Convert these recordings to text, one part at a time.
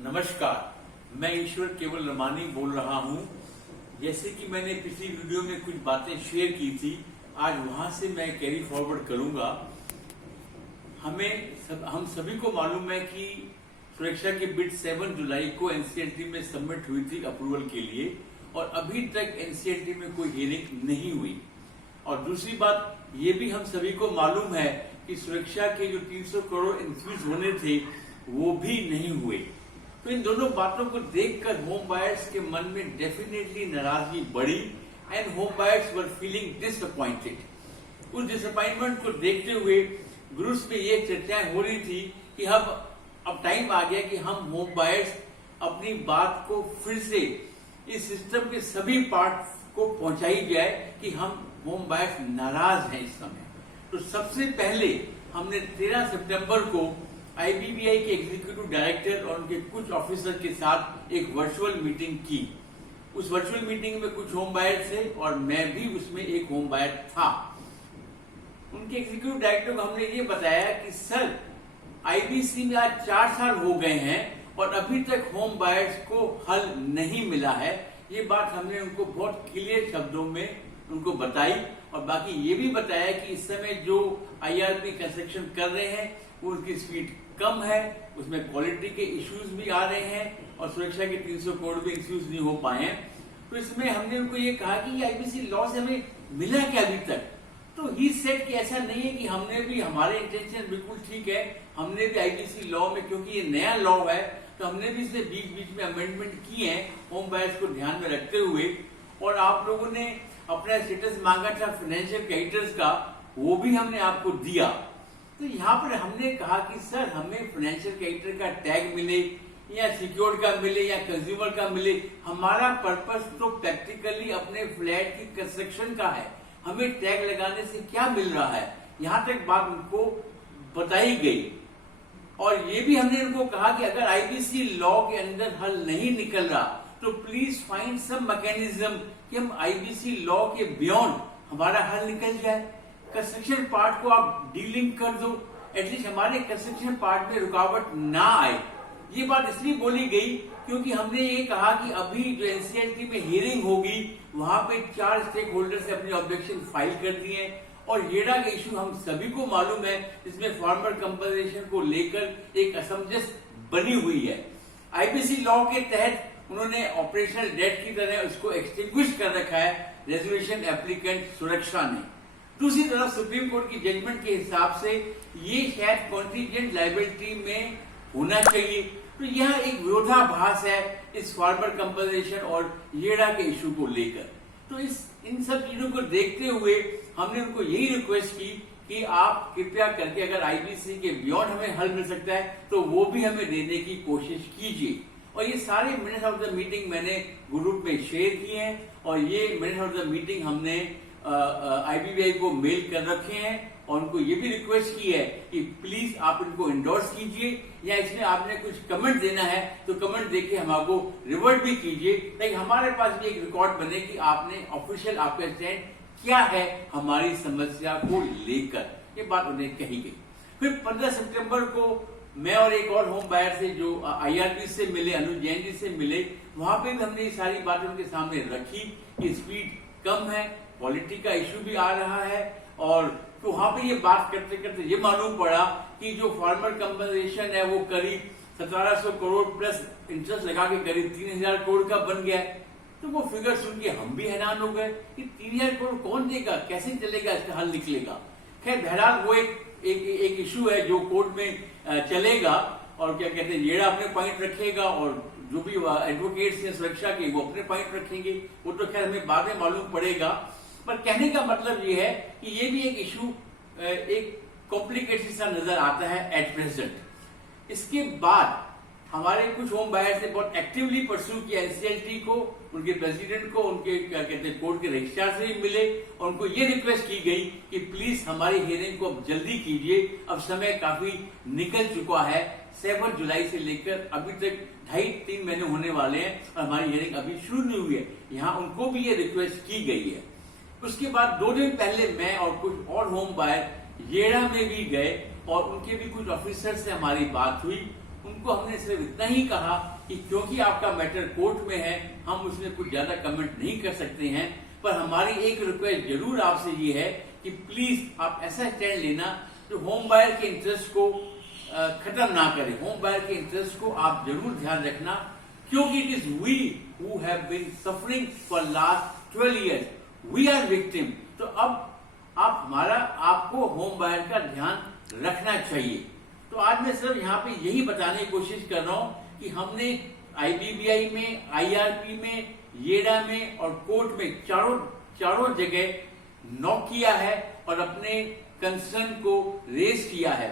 नमस्कार, मैं ईश्वर केवल रमानी बोल रहा हूं। जैसे कि मैंने पिछली वीडियो में कुछ बातें शेयर की थी, आज वहां से मैं कैरी फॉरवर्ड करूंगा। हम सभी को मालूम है कि सुरक्षा की बिड 7 जुलाई को एनसीएलटी में सबमिट हुई थी अप्रूवल के लिए, और अभी तक एनसीएलटी में कोई हियरिंग नहीं हुई। और दूसरी बात ये भी हम सभी को मालूम है कि सुरक्षा के जो 300 करोड़ इन्फ्यूज होने थे वो भी नहीं हुए। तो इन दोनों बातों को देखकर होम बायर्स के मन में डेफिनेटली नाराजगी बढ़ी and home buyers were feeling disappointed. उस डिसअपॉइंटमेंट को देखते हुए ग्रुप्स में ये चर्चाएं हो रही थी कि अब टाइम आ गया कि हम होम बायर्स अपनी बात को फिर से इस सिस्टम के सभी पार्ट को पहुंचाई जाए कि हम होम बायर्स नाराज हैं इस समय। तो सबसे पहले हमने 13 सितंबर को आईबीबीआई के एग्जीक्यूटिव डायरेक्टर और उनके कुछ ऑफिसर के साथ एक वर्चुअल मीटिंग की। उस वर्चुअल मीटिंग में कुछ होम बायर थे और मैं भी उसमें एक होम बायर था। उनके एग्जीक्यूटिव डायरेक्टर को हमने ये बताया कि सर, आईबीसी में आज 4 साल हो गए हैं और अभी तक होम बायर्स को हल नहीं मिला है। ये बात हमने उनको बहुत क्लियर शब्दों में उनको बताई, और बाकी ये भी बताया कि इस समय जो आईआरबी कंस्ट्रक्शन कर रहे हैं वो उनकी स्पीड कम है, उसमें क्वालिटी के इश्यूज भी आ रहे हैं और सुरक्षा के 300 करोड़ भी इश्यूज नहीं हो पाए हैं। तो इसमें हमने उनको ये कहा कि ये आईबीसी लॉ से हमें मिला क्या अभी तक। तो ही सेड कि ऐसा नहीं है कि हमने भी, हमारे इंटेंशन बिल्कुल ठीक है, हमने भी आईबीसी लॉ में, क्योंकि ये नया लॉ है तो हमने भी इसमें बीच बीच में अमेंडमेंट किए हैं होम बायर्स को ध्यान में रखते हुए। और आप लोगों ने अपना स्टेटस मांगा था फाइनेंशियल क्रेडिटर्स का, वो भी हमने आपको दिया। तो यहाँ पर हमने कहा कि सर, हमें फाइनेंशियल क्रेडिटर का टैग मिले या सिक्योर्ड का मिले या कंज्यूमर का मिले, हमारा पर्पस तो प्रैक्टिकली अपने फ्लैट की कंस्ट्रक्शन का है, हमें टैग लगाने से क्या मिल रहा है। यहाँ तक बात उनको बताई गई। और ये भी हमने उनको कहा कि अगर आईबीसी लॉ के अंदर हल नहीं निकल रहा तो प्लीज फाइंड सम मैकेनिज्म कि हम आईबीसी लॉ के बियॉन्ड हमारा हल निकल जाए। कंस्ट्रक्शन पार्ट को आप डीलिंग कर दो, एटलीस्ट हमारे कंस्ट्रक्शन पार्ट में रुकावट ना आए। ये बात इसलिए बोली गई क्योंकि हमने ये कहा कि अभी जो एनसीएलटी में हियरिंग होगी वहां पे 4 स्टेक होल्डर्स ने अपने ऑब्जेक्शन फाइल कर दिए हैं। और येडा का इश्यू हम सभी को मालूम है, इसमें फार्मर कंपनसेशन को लेकर एक असमंजस बनी हुई है। आईबीसी लॉ के तहत उन्होंने ऑपरेशनल डेट की तरह उसको एक्सटिंग्विश कर रखा है रेजोल्यूशन एप्लीकेंट सुरक्षा ने। दूसरी तरफ सुप्रीम कोर्ट की जजमेंट के हिसाब से ये शायद कॉन्टीजेंट लायबिलिटी में होना चाहिए। तो यह एक विरोधाभास है इस फार्मर कंपनसेशन और येडा के इशू को लेकर। तो इन सब चीजों को देखते हुए हमने उनको यही रिक्वेस्ट की कि आप कृपया करके अगर आईबीसी के बियॉन्ड हमें हल मिल सकता है तो वो भी हमें देने की कोशिश कीजिए। और ये सारे मिनट्स ऑफ द मीटिंग मैंने ग्रुप में शेयर किए हैं, और ये मिनट्स ऑफ द मीटिंग हमने आईबीबीआई को मेल कर रखे हैं, और उनको ये भी रिक्वेस्ट की है कि प्लीज आप इनको इंडोर्स कीजिए, या इसमें आपने कुछ कमेंट देना है तो कमेंट देके हमको रिवर्ट भी कीजिए, ताकि हमारे पास भी एक रिकॉर्ड बने कि आपने ऑफिशियल आपका स्टैंड क्या है हमारी समस्या को लेकर। ये बात उन्हें कही गई। फिर 15 सितंबर को मैं और एक और होम बायर से जो आईआरबी से मिले, अनुज जैन जी से मिले, वहां पे भी हमने ये सारी बातें उनके सामने रखी कि स्पीड कम है, क्वालिटी का इश्यू भी आ रहा है। और तो वहां पे ये बात करते करते ये मालूम पड़ा कि जो फार्मर कंपनसेशन है वो करीब 1700 करोड़ प्लस इंटरेस्ट लगा के करीब 3000 करोड़ का बन गया है। तो वो फिगर सुन के हम भी हैरान हो गए कि 3000 करोड़ कौन देगा, कैसे चलेगा, इसका हल निकलेगा। खैर बहरहाल वो एक इशू है जो कोर्ट में चलेगा, और क्या कहते हैं, येड़ा अपने पॉइंट रखेगा और जो भी एडवोकेट्स हैं सुरक्षा के वो अपने पॉइंट रखेंगे। वो तो खैर हमें बाद में मालूम पड़ेगा। पर कहने का मतलब ये है कि ये भी एक इशू एक कॉम्प्लिकेटेड सा नजर आता है एट प्रेजेंट। इसके बाद हमारे कुछ होम बायर्स ने बहुत एक्टिवली परस्यू किया एनसीएलटी को, उनके प्रेसिडेंट को, उनके क्या कहते हैं कोर्ट के रजिस्ट्रार से भी मिले, और उनको ये रिक्वेस्ट की गई कि प्लीज हमारी हियरिंग को अब जल्दी कीजिए, अब समय काफी निकल चुका है। 7 जुलाई से लेकर अभी तक 2.5-3 महीने होने वाले हैं और हमारी हियरिंग अभी शुरू नहीं हुई है। यहाँ उनको भी ये रिक्वेस्ट की गई है। उसके बाद 2 दिन पहले मैं और कुछ और होम बायर येड़ा में भी गए और उनके भी कुछ ऑफिसर से हमारी बात हुई। उनको हमने सिर्फ इतना ही कहा कि क्योंकि आपका मैटर कोर्ट में है, हम उसमें कुछ ज्यादा कमेंट नहीं कर सकते हैं, पर हमारी एक रिक्वेस्ट जरूर आपसे ये है कि प्लीज आप ऐसा स्टैंड लेना जो होम बायर के इंटरेस्ट को खत्म ना करे। होम बायर के इंटरेस्ट को आप जरूर ध्यान रखना, क्योंकि it is we who have been suffering for last 12 years, we are victim. तो अब आपको होम बायर का ध्यान रखना चाहिए। तो आज मैं सिर्फ यहाँ पे यही बताने की कोशिश कर रहा हूं कि हमने IBBI में, IRP में, येडा में और कोर्ट में चारों जगह नॉक किया है और अपने कंसर्न को रेज किया है,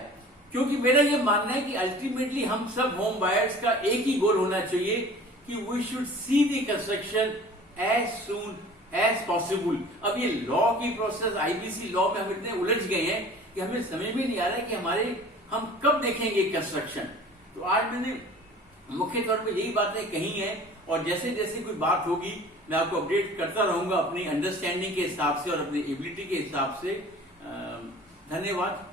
क्योंकि मेरा ये मानना है कि अल्टीमेटली हम सब होम बायर्स का एक ही गोल होना चाहिए कि we should see the construction as soon as possible. अब ये लॉ की प्रोसेस, IBC लॉ में हम इतने उलझ गए हैं कि हमें समझ में नहीं आ रहा है कि हम कब देखेंगे कंस्ट्रक्शन। तो आज मैंने मुख्य तौर पे यही बातें कही हैं, और जैसे जैसे कोई बात होगी मैं आपको अपडेट करता रहूंगा अपनी अंडरस्टैंडिंग के हिसाब से और अपनी एबिलिटी के हिसाब से। धन्यवाद।